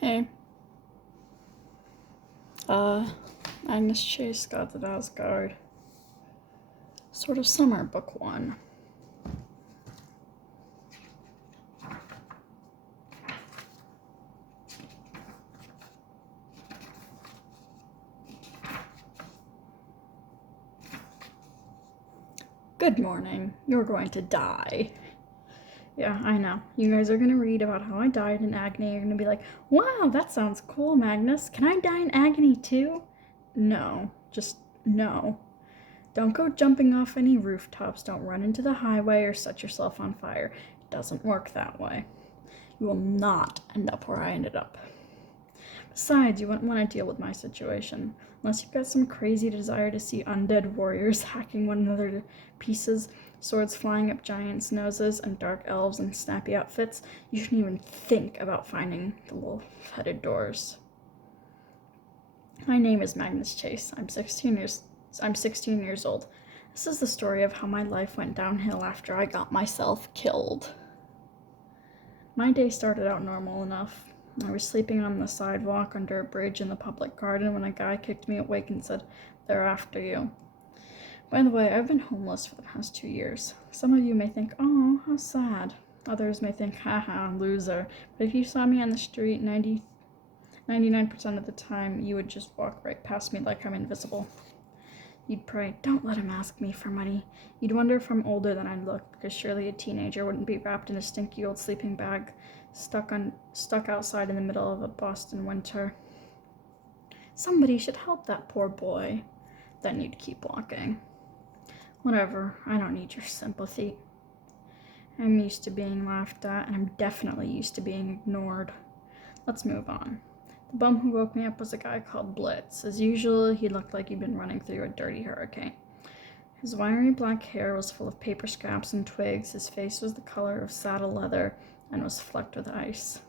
Hey, uh, Magnus Chase got the Asgard. Sort of Summer, Book 1. Good morning. You're going to die. Yeah, I know. You guys are gonna read about how I died in agony. You're gonna be like, wow, that sounds cool, Magnus. Can I die in agony too? No, just no. Don't go jumping off any rooftops. Don't run into the highway or set yourself on fire. It doesn't work that way. You will not end up where I ended up. Besides, you wouldn't want to deal with my situation. Unless you've got some crazy desire to see undead warriors hacking one another to pieces, swords flying up giants' noses, and dark elves in snappy outfits, you shouldn't even think about finding the wolf-headed doors. My name is Magnus Chase. I'm 16 years old. This is the story of how my life went downhill after I got myself killed. My day started out normal enough. I was sleeping on the sidewalk under a bridge in the public garden when a guy kicked me awake and said, "They're after you." By the way, I've been homeless for the past 2 years. Some of you may think, "Oh, how sad." Others may think, "Haha, loser." But if you saw me on the street 99% of the time, you would just walk right past me like I'm invisible. You'd pray, "Don't let him ask me for money." You'd wonder if I'm older than I look, because surely a teenager wouldn't be wrapped in a stinky old sleeping bag, stuck outside in the middle of a Boston winter. Somebody should help that poor boy. Then you'd keep walking. Whatever, I don't need your sympathy. I'm used to being laughed at, and I'm definitely used to being ignored. Let's move on. The bum who woke me up was a guy called Blitz. As usual, he looked like he'd been running through a dirty hurricane. His wiry black hair was full of paper scraps and twigs. His face was the color of saddle leather and was flecked with ice.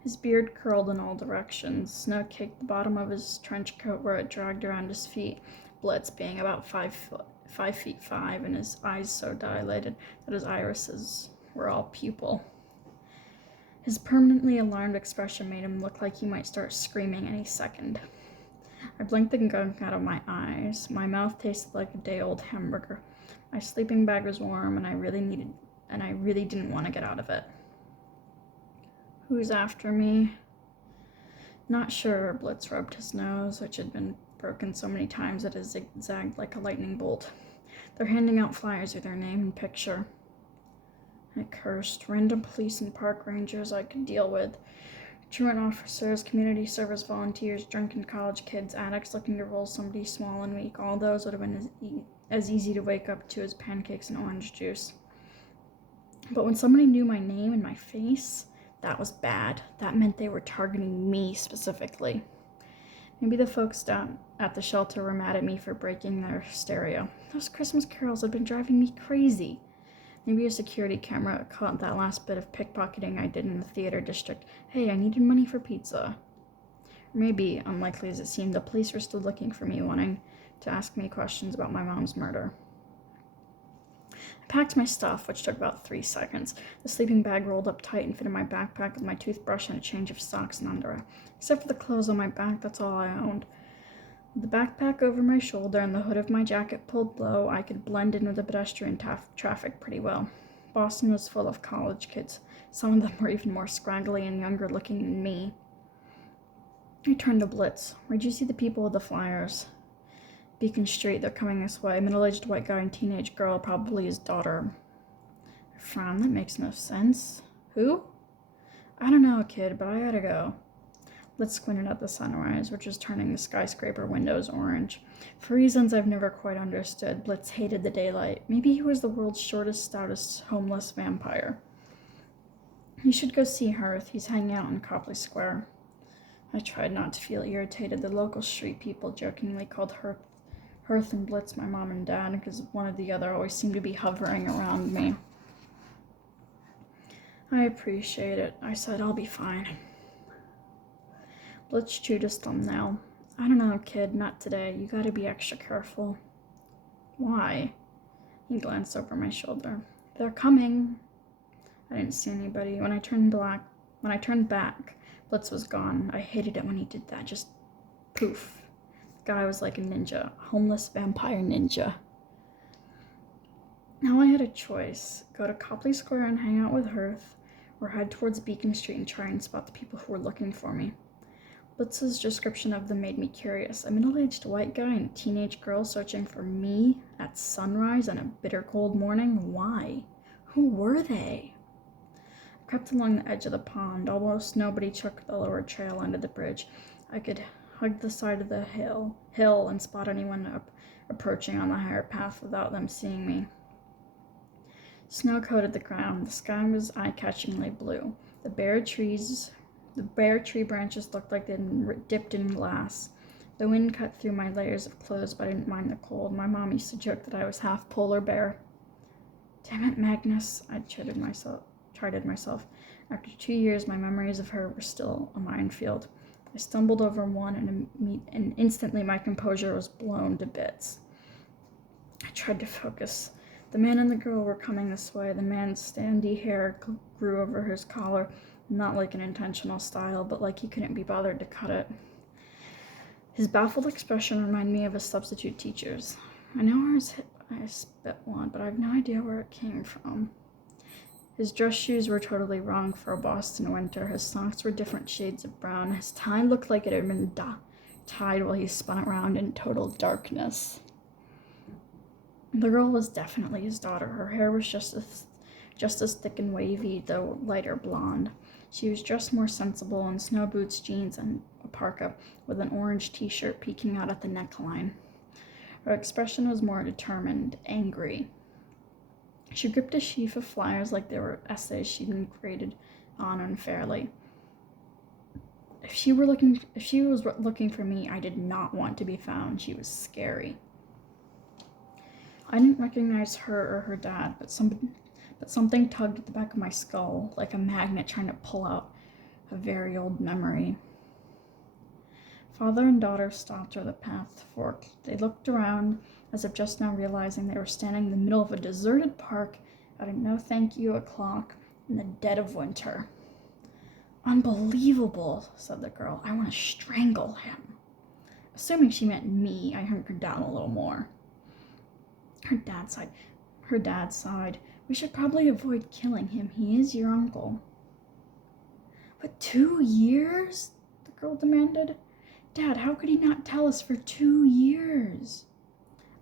His beard curled in all directions. Snow caked the bottom of his trench coat where it dragged around his feet, Blitz being about 5'5" and his eyes so dilated that his irises were all pupil. His permanently alarmed expression made him look like he might start screaming any second. I blinked the gunk out of my eyes. My mouth tasted like a day-old hamburger. My sleeping bag was warm, and I really didn't want to get out of it. Who's after me? Not sure. Blitz rubbed his nose, which had been broken so many times that it zigzagged like a lightning bolt. They're handing out flyers with their name and picture. I cursed. Random police and park rangers I could deal with. Truant officers, community service volunteers, drunken college kids, addicts looking to roll somebody small and weak. All those would have been as easy to wake up to as pancakes and orange juice. But when somebody knew my name and my face, that was bad. That meant they were targeting me specifically. Maybe the folks down at the shelter were mad at me for breaking their stereo. Those Christmas carols had been driving me crazy. Maybe a security camera caught that last bit of pickpocketing I did in the theater district. Hey, I needed money for pizza. Or maybe, unlikely as it seemed, the police were still looking for me, wanting to ask me questions about my mom's murder. I packed my stuff, which took about 3 seconds. The sleeping bag rolled up tight and fit in my backpack with my toothbrush and a change of socks and underwear. Except for the clothes on my back, that's all I owned. With the backpack over my shoulder and the hood of my jacket pulled low, I could blend in with the pedestrian traffic pretty well. Boston was full of college kids. Some of them were even more scraggly and younger looking than me. I turned to Blitz. "Where'd you see the people with the flyers?" "Beacon Street. They're coming this way. Middle-aged white guy and teenage girl, probably his daughter." I frowned. That makes no sense. "Who?" "I don't know, kid, but I gotta go." Blitz squinted at the sunrise, which was turning the skyscraper windows orange. For reasons I've never quite understood, Blitz hated the daylight. Maybe he was the world's shortest, stoutest, homeless vampire. "You should go see Hearth. He's hanging out in Copley Square." I tried not to feel irritated. The local street people jokingly called Hearth and Blitz my mom and dad because one or the other always seemed to be hovering around me. "I appreciate it," I said. "I'll be fine." Blitz chewed his thumbnail. "I don't know, kid, not today. You gotta be extra careful." "Why?" He glanced over my shoulder. "They're coming." I didn't see anybody. When I turned When I turned back, Blitz was gone. I hated it when he did that. Just poof. The guy was like a ninja, a homeless vampire ninja. Now I had a choice. Go to Copley Square and hang out with Hearth, or head towards Beacon Street and try and spot the people who were looking for me. Blitz's description of them made me curious. A middle-aged white guy and a teenage girl searching for me at sunrise on a bitter cold morning? Why? Who were they? I crept along the edge of the pond. Almost nobody took the lower trail under the bridge. I could hug the side of the hill and spot anyone approaching on the higher path without them seeing me. Snow coated the ground. The sky was eye-catchingly blue. The bare tree branches looked like they'd been dipped in glass. The wind cut through my layers of clothes, but I didn't mind the cold. My mom used to joke that I was half polar bear. Damn it, Magnus, I chided myself. After 2 years, my memories of her were still a minefield. I stumbled over one, and instantly my composure was blown to bits. I tried to focus. The man and the girl were coming this way. The man's sandy hair grew over his collar, not like an intentional style, but like he couldn't be bothered to cut it. His baffled expression reminded me of a substitute teacher's. I know where I spit one, but I have no idea where it came from. His dress shoes were totally wrong for a Boston winter. His socks were different shades of brown. His tie looked like it had been tied while he spun around in total darkness. The girl was definitely his daughter. Her hair was just as thick and wavy, though lighter blonde. She was dressed more sensible in snow boots, jeans, and a parka, with an orange t-shirt peeking out at the neckline. Her expression was more determined, angry. She gripped a sheaf of flyers like they were essays she'd been graded on unfairly. If she was looking for me, I did not want to be found. She was scary. I didn't recognize her or her dad, but something tugged at the back of my skull, like a magnet trying to pull out a very old memory. Father and daughter stopped where the path forked. They looked around, as if just now realizing they were standing in the middle of a deserted park at a no-thank-you o'clock in the dead of winter. Unbelievable, said the girl. I want to strangle him. Assuming she meant me, I hunkered down a little more. Her dad sighed. We should probably avoid killing him. He is your uncle. But 2 years? The girl demanded. Dad, how could he not tell us for 2 years?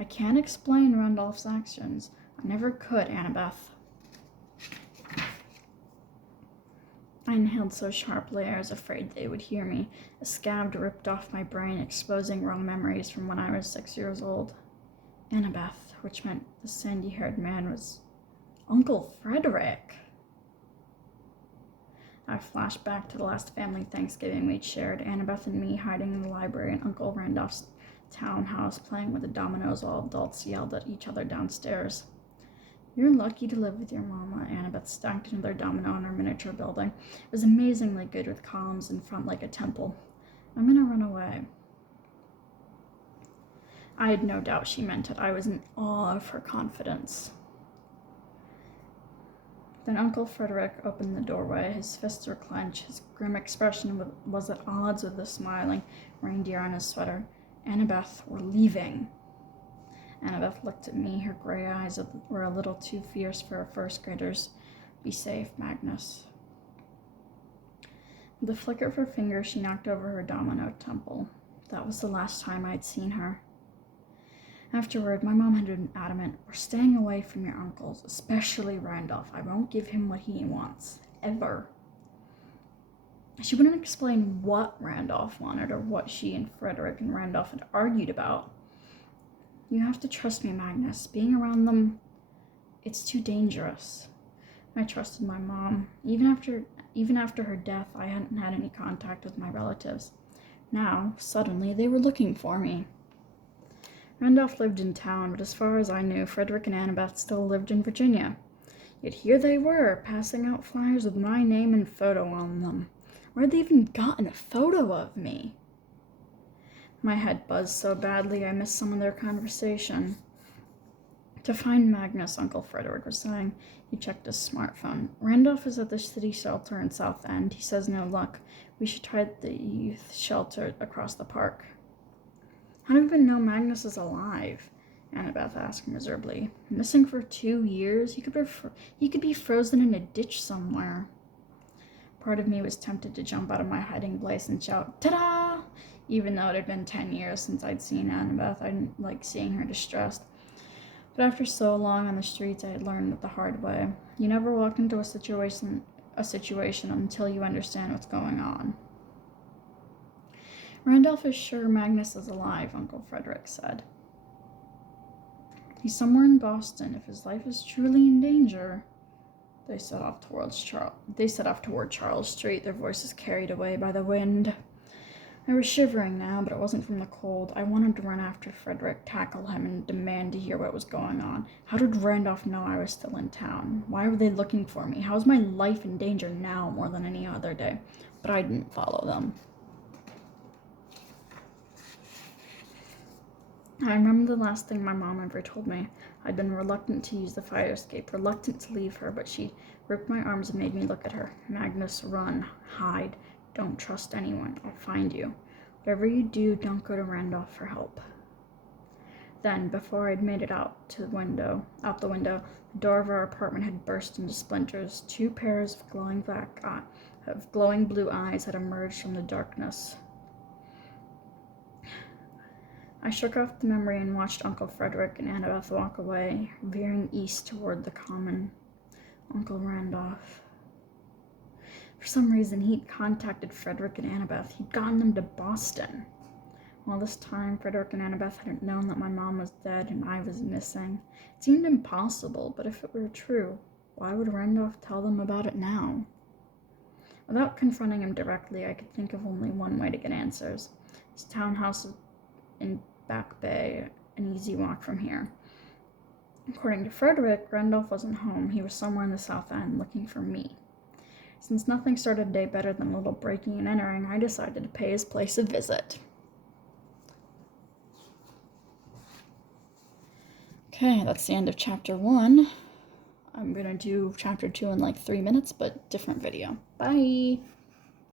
I can't explain Randolph's actions. I never could, Annabeth. I inhaled so sharply I was afraid they would hear me. A scab ripped off my brain, exposing wrong memories from when I was 6 years old. Annabeth, which meant the sandy-haired man was Uncle Frederick. I flashed back to the last family Thanksgiving we'd shared, Annabeth and me hiding in the library and Uncle Randolph's townhouse playing with the dominoes while adults yelled at each other downstairs. You're lucky to live with your mama. Annabeth stacked another domino in her miniature building. It was amazingly good with columns in front like a temple. I'm gonna run away. I had no doubt she meant it. I was in awe of her confidence. Then Uncle Frederick opened the doorway. His fists were clenched. His grim expression was at odds with the smiling reindeer on his sweater. Annabeth, we're leaving. Annabeth looked at me. Her gray eyes were a little too fierce for a first grader's. Be safe, Magnus. With a flick of her finger, she knocked over her domino temple. That was the last time I'd seen her. Afterward, my mom had been adamant, we're staying away from your uncles, especially Randolph. I won't give him what he wants, ever. She wouldn't explain what Randolph wanted or what she and Frederick and Randolph had argued about. You have to trust me, Magnus. Being around them, it's too dangerous. I trusted my mom. Even after her death, I hadn't had any contact with my relatives. Now, suddenly, they were looking for me. Randolph lived in town, but as far as I knew, Frederick and Annabeth still lived in Virginia. Yet here they were, passing out flyers with my name and photo on them. Where had they even gotten a photo of me? My head buzzed so badly I missed some of their conversation. To find Magnus, Uncle Frederick was saying. He checked his smartphone. Randolph is at the city shelter in South End. He says no luck. We should try the youth shelter across the park. How do we even know Magnus is alive? Annabeth asked miserably. Missing for 2 years? He could be frozen in a ditch somewhere. Part of me was tempted to jump out of my hiding place and shout, "Ta-da!" Even though it had been 10 years since I'd seen Annabeth, I didn't like seeing her distressed. But after so long on the streets, I had learned it the hard way. You never walk into a situation until you understand what's going on. Randolph is sure Magnus is alive, Uncle Frederick said. He's somewhere in Boston. If his life is truly in danger. They set off toward Charles Street, their voices carried away by the wind. I was shivering now, but it wasn't from the cold. I wanted to run after Frederick, tackle him, and demand to hear what was going on. How did Randolph know I was still in town? Why were they looking for me? How is my life in danger now more than any other day? But I didn't follow them. I remember the last thing my mom ever told me. I'd been reluctant to use the fire escape, reluctant to leave her, but she gripped my arms and made me look at her. Magnus, run, hide. Don't trust anyone. I'll find you. Whatever you do, don't go to Randolph for help. Then, before I'd made it out the window, the door of our apartment had burst into splinters. 2 pairs of glowing blue eyes had emerged from the darkness. I shook off the memory and watched Uncle Frederick and Annabeth walk away, veering east toward the common. Uncle Randolph. For some reason, he'd contacted Frederick and Annabeth. He'd gotten them to Boston. All this time, Frederick and Annabeth hadn't known that my mom was dead and I was missing. It seemed impossible, but if it were true, why would Randolph tell them about it now? Without confronting him directly, I could think of only one way to get answers. His townhouse in Back Bay, an easy walk from here. According to Frederick, Randolph wasn't home. He was somewhere in the South End looking for me. Since nothing started a day better than a little breaking and entering, I decided to pay his place a visit. Okay, that's the end of chapter 1. I'm going to do chapter 2 in like 3 minutes, but different video. Bye!